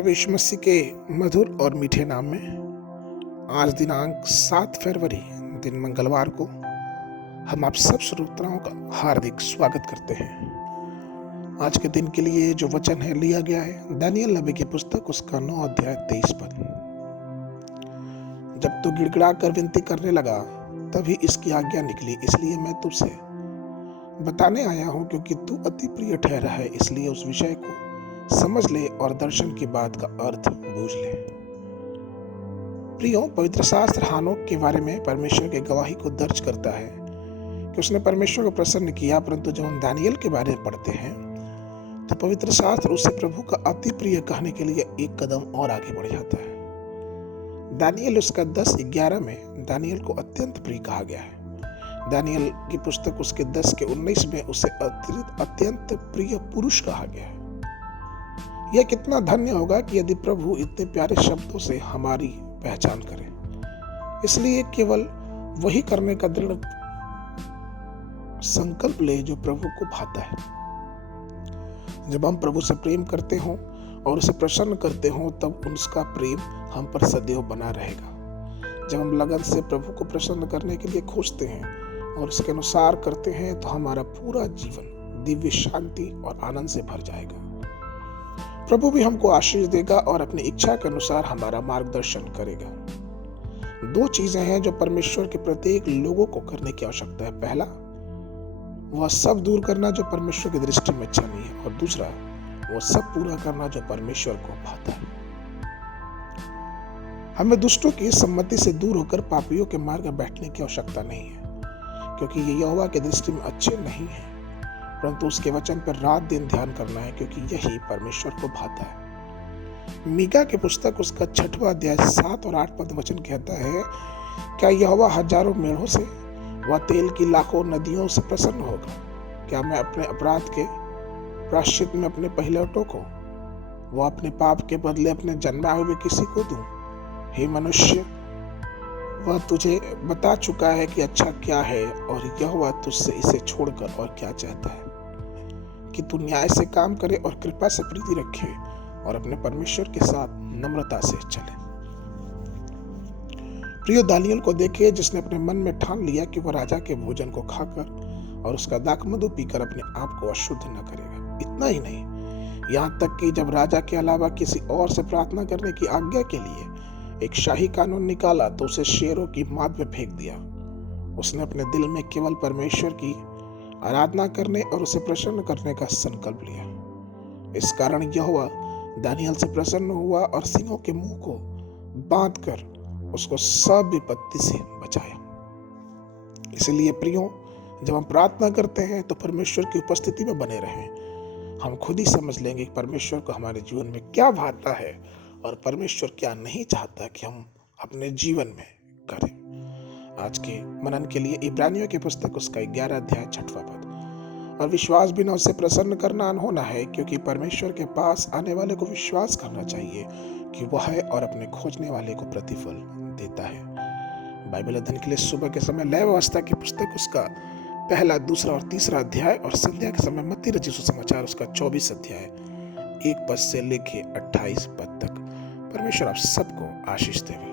प्रभु यीशु मसीह के मधुर और मीठे नाम में आज दिनांक 7 फरवरी दिन मंगलवार को हम आप सब श्रोताओं का हार्दिक स्वागत करते हैं। आज के दिन के लिए जो वचन है लिया गया है दानियल नबी की पुस्तक उसका 9 अध्याय 23 पद। जब तू गिड़गिड़ा कर विनती करने लगा तभी इसकी आज्ञा निकली, इसलिए मैं तुझसे बताने आया हूं क्योंकि तू अति प्रिय ठहरा है, इसलिए उस विषय को समझ ले और दर्शन की बात का अर्थ बूझ ले। प्रियो, पवित्र शास्त्र हानोक के बारे में परमेश्वर की गवाही को दर्ज करता है कि उसने परमेश्वर को प्रसन्न किया, परंतु जब हम दानियल के बारे में पढ़ते हैं तो पवित्र शास्त्र उसे प्रभु का अति प्रिय कहने के लिए एक कदम और आगे बढ़ जाता है। दानियल उसका 10:11 में दानियल को अत्यंत प्रिय कहा गया है। दानियल की पुस्तक उसके 10:19 में उसे अत्यंत प्रिय पुरुष कहा गया है। यह कितना धन्य होगा कि यदि प्रभु इतने प्यारे शब्दों से हमारी पहचान करे। इसलिए केवल वही करने का दृढ़ संकल्प ले जो प्रभु को भाता है। जब हम प्रभु से प्रेम करते हो और उसे प्रसन्न करते हो तब उसका प्रेम हम पर सदैव बना रहेगा। जब हम लगन से प्रभु को प्रसन्न करने के लिए खोजते हैं और उसके अनुसार करते हैं तो हमारा पूरा जीवन दिव्य शांति और आनंद से भर जाएगा। प्रभु भी हमको आशीष देगा और अपनी इच्छा के अनुसार हमारा मार्गदर्शन करेगा। 2 चीजें हैं जो परमेश्वर के प्रत्येक लोगों को करने की आवश्यकता है। पहला, वह सब दूर करना जो परमेश्वर की दृष्टि में अच्छा नहीं है, और दूसरा, वह सब पूरा करना जो परमेश्वर को भाता है। हमें दुष्टों की सम्मति से दूर होकर पापियों के मार्ग में बैठने की आवश्यकता नहीं है, क्योंकि ये यहोवा की दृष्टि में अच्छे नहीं है, परंतु उसके वचन पर रात दिन ध्यान करना है, क्योंकि यही परमेश्वर को भाता है। मीका की पुस्तक उसका 6वां अध्याय 7 और 8 पद वचन कहता है, क्या यहोवा हजारों मेढ़ों से व तेल की लाखों नदियों से प्रसन्न होगा? क्या मैं अपने अपराध के प्रायश्चित में अपने पहिलौठों को वह अपने पाप के बदले अपने जन्माए हुए किसी को दूं? हे मनुष्य, वह तुझे बता चुका है कि अच्छा क्या है, और यहोवा तुझसे इसे छोड़कर और क्या चाहता है कि तू न्याय से काम करे और कृपा से प्रीति रखे और अपने परमेश्वर के साथ नम्रता से चले। प्रियो, दानियल को देखिए जिसने अपने मन में ठान लिया कि वह राजा के भोजन को खाकर और उसका दाखमधु पीकर अपने आप को अशुद्ध न करेगा। इतना ही नहीं, यहाँ तक कि जब राजा के अलावा किसी और से प्रार्थना करने की आज्ञा के लिए एक शाही कानून निकाला तो उसे शेरों की माद में फेंक दिया। उसने अपने दिल में केवल परमेश्वर की आराधना करने और उसे प्रसन्न करने का संकल्प लिया। इस कारण यहोवा दानियल से प्रसन्न हुआ और सिंहों के मुंह को बांधकर उसको सब विपत्ति से बचाया। इसलिए प्रियो, जब हम प्रार्थना करते हैं तो परमेश्वर की उपस्थिति में बने रहें। हम खुद ही समझ लेंगे कि परमेश्वर को हमारे जीवन में क्या भाता है और परमेश्वर क्या नहीं चाहता कि हम अपने जीवन में करें। आज के मनन के लिए इब्रानियों की पुस्तक उसका 11 अध्याय 6वां पद। और विश्वास बिना उससे प्रसन्न करना अनहोना है, क्योंकि परमेश्वर के पास आने वाले को विश्वास करना चाहिए कि वह है और अपने खोजने वाले को प्रतिफल देता है। बाइबल अध्ययन के लिए सुबह के समय लय व्यवस्था की पुस्तक उसका 1, 2 और 3 अध्याय, और संध्या के समय मत्ती रचित सुसमाचार उसका 24 अध्याय 1 पद से लेके 28 पद तक। परमेश्वर आप सबको आशीष देवे।